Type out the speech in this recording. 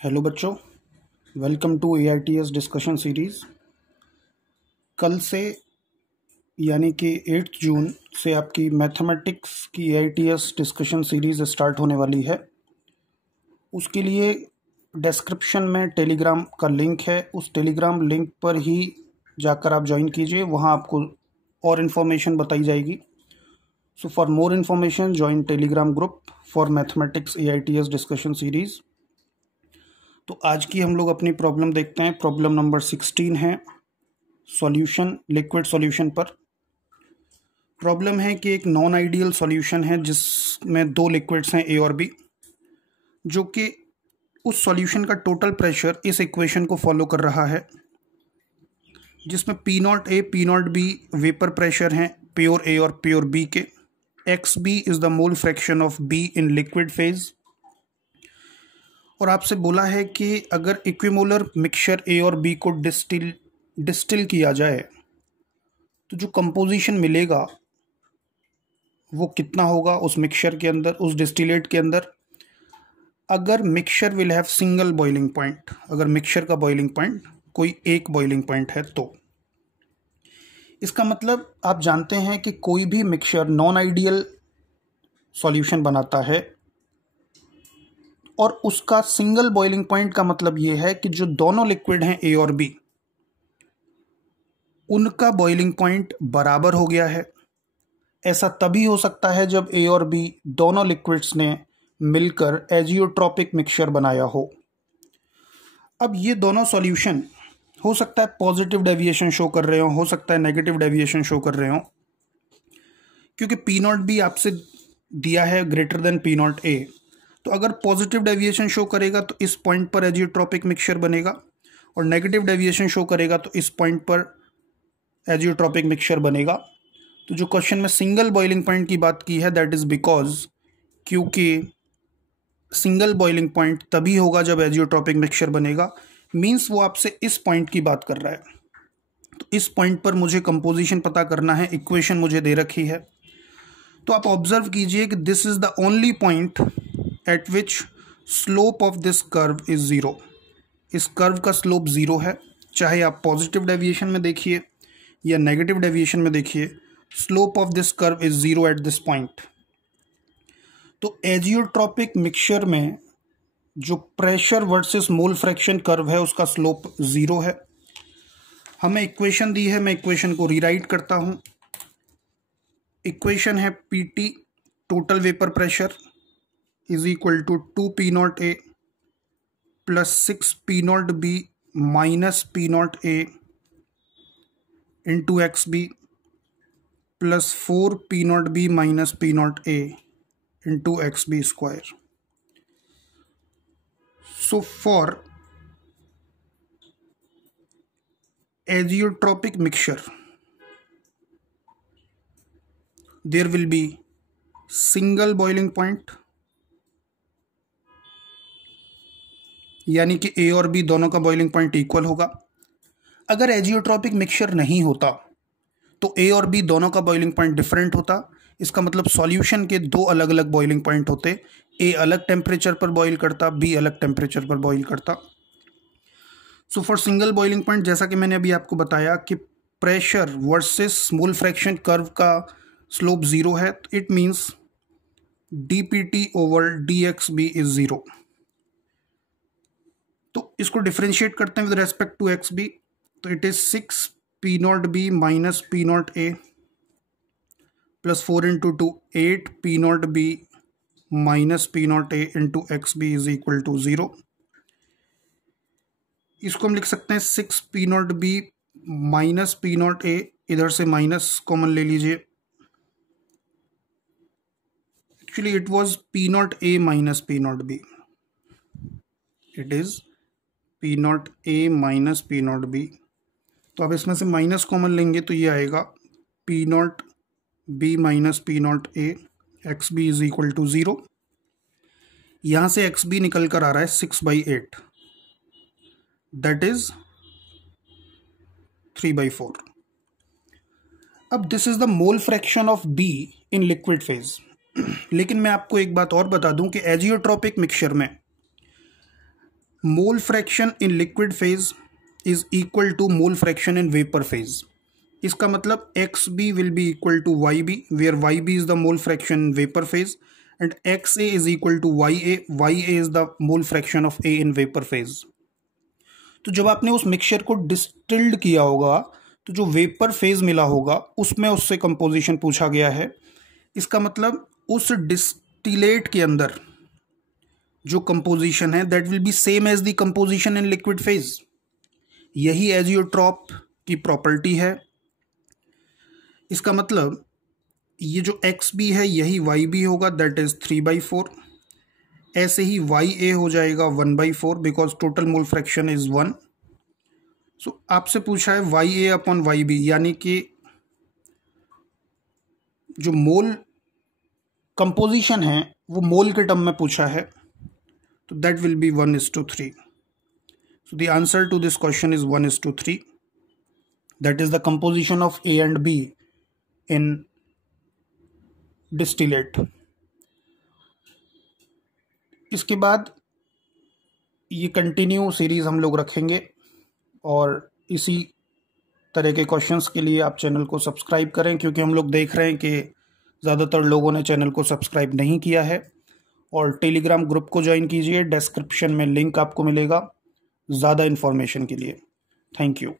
Hello बच्चों, welcome to AITS discussion series. कल से यानी कि 8 जून से आपकी मैथमेटिक्स की AITS डिस्कशन सीरीज़ स्टार्ट होने वाली है। उसके लिए डिस्क्रिप्शन में टेलीग्राम का लिंक है, उस टेलीग्राम लिंक पर ही जाकर आप ज्वाइन कीजिए, वहाँ आपको और इन्फॉर्मेशन बताई जाएगी। So for more information join Telegram group for mathematics AITS discussion series. तो आज की हम लोग अपनी प्रॉब्लम देखते हैं। प्रॉब्लम नंबर 16 है, सॉल्यूशन लिक्विड सॉल्यूशन पर। प्रॉब्लम है कि एक नॉन आइडियल सॉल्यूशन है जिसमें दो लिक्विड्स हैं A और B, जो कि उस सॉल्यूशन का टोटल प्रेशर इस इक्वेशन को फॉलो कर रहा है, जिसमें P0A P0B वेपर प्रेशर हैं प्योर A और प्योर B के। XB is the mole fraction of B in liquid phase. और आपसे बोला है कि अगर इक्विमोलर मिक्सचर A और B को डिस्टिल किया जाए तो जो कंपोजिशन मिलेगा वो कितना होगा उस मिक्सचर के अंदर, उस डिस्टिलेट के अंदर, अगर mixture will have single boiling point. अगर मिक्सचर का बॉइलिंग पॉइंट कोई एक बॉइलिंग पॉइंट है तो इसका मतलब आप जानते हैं कि कोई भी मिक्सचर नॉन आइडियल सॉल्यूशन बनाता है और उसका सिंगल बॉइलिंग पॉइंट का मतलब ये है कि जो दोनों लिक्विड हैं A और B, उनका बॉइलिंग पॉइंट बराबर हो गया है। ऐसा तभी हो सकता है जब A और B दोनों लिक्विड्स ने मिलकर एजियोट्रॉपिक मिक्सचर बनाया हो। अब ये दोनों सॉल्यूशन हो सकता है पॉजिटिव डेविएशन शो कर रहे हो सकता है नेगेटिव डेविएशन शो कर रहे हो, क्योंकि P0B आपसे दिया है ग्रेटर देन P0A। तो अगर पॉजिटिव डेविएशन शो करेगा तो इस पॉइंट पर एजियोट्रॉपिक मिक्सचर बनेगा, और नेगेटिव डेविएशन शो करेगा तो इस पॉइंट पर एजियोट्रॉपिक मिक्सचर बनेगा। तो जो क्वेश्चन में सिंगल बॉइलिंग पॉइंट की बात की है, दैट इज बिकॉज क्योंकि सिंगल बॉइलिंग पॉइंट तभी होगा जब एजियोट्रॉपिक मिक्सचर बनेगा। मींस वो आपसे इस पॉइंट की बात कर रहा है। तो इस पॉइंट पर मुझे कंपोजिशन पता करना है, इक्वेशन मुझे दे रखी है। तो आप ऑब्जर्व कीजिए कि this is the only point eight which slope of this curve is zero. इस कर्व का स्लोप ज़ीरो है, चाहे आप पॉजिटिव डेविएशन में देखिए या नेगेटिव डेविएशन में देखिए, slope of this curve is zero at this point. तो एजियोट्रॉपिक मिक्सचर में जो pressure versus mole fraction curve है उसका स्लोप ज़ीरो है। हमें इक्वेशन दी है, मैं इक्वेशन को रीराइट करता हूं। इक्वेशन है PT total vapour pressure is equal to 2P0A plus 6P0B minus P0A into XB plus 4P0B minus P0A into XB square. So for azeotropic mixture there will be single boiling point, यानी कि A और B दोनों का boiling point equal होगा। अगर azeotropic mixture नहीं होता तो A और B दोनों का बॉइलिंग पॉइंट डिफरेंट होता। इसका मतलब सॉल्यूशन के दो अलग अलग बॉइलिंग पॉइंट होते, A अलग टेम्परेचर पर बॉइल करता, B अलग टेम्परेचर पर बॉइल करता। So for single boiling point, जैसा कि मैंने अभी आपको बताया कि pressure versus mole fraction curve का स्लोप ज़ीरो है, तो it means dPT over dXB is zero. तो इसको डिफ्रेंशिएट करते हैं विद रेस्पेक्ट टू XB, तो it is 6P0B minus P0A plus 4 into 2 8P0B minus P0A into XB is equal to zero. इसको हम लिख सकते हैं 6P0B माइनस P0A, इधर से माइनस कॉमन ले लीजिए। Actually it was P0A minus P0B, it is P0A minus P0B। तो अब इसमें से माइनस कॉमन लेंगे तो ये आएगा P0B minus P0A, XB is equal to zero. यहाँ से XB निकल कर आ रहा है 6/8, दैट इज 3/4। अब this is the mole fraction of B in liquid phase. लेकिन मैं आपको एक बात और बता दूं कि एजियोट्रॉपिक मिक्सचर में mole fraction in liquid phase is equal to mole fraction in vapour phase. इसका मतलब X B will be equal to Y B, where Y B is the mole fraction in vapour phase and X A is equal to Y A is the mole fraction of A in vapour phase. तो जब आपने उस mixture को distilled किया होगा तो जो vapour phase मिला होगा उसमें उससे कंपोजिशन पूछा गया है। इसका मतलब उस डिस्टिलेट के अंदर जो कंपोजिशन है that will be same as the composition in liquid phase. यही एजियोट्रॉप की प्रॉपर्टी है। इसका मतलब ये जो एक्स बी है यही वाई बी होगा, दैट इज 3/4। ऐसे ही वाई ए हो जाएगा 1/4 because total mole fraction is 1। So आपसे पूछा है Y A upon Y B, यानी कि जो मोल कंपोजिशन है वो मोल के टर्म में पूछा है, तो that will be 1:3। So the answer to this question is 1:3। That is the composition of A and B in distillate. इसके बाद ये कंटिन्यू सीरीज हम लोग रखेंगे और इसी तरह के क्वेश्चंस के लिए आप चैनल को सब्सक्राइब करें, क्योंकि हम लोग देख रहे हैं कि ज़्यादातर लोगों ने चैनल को सब्सक्राइब नहीं किया है। और टेलीग्राम ग्रुप को ज्वाइन कीजिए, डिस्क्रिप्शन में लिंक आपको मिलेगा ज़्यादा इन्फॉर्मेशन के लिए। Thank you.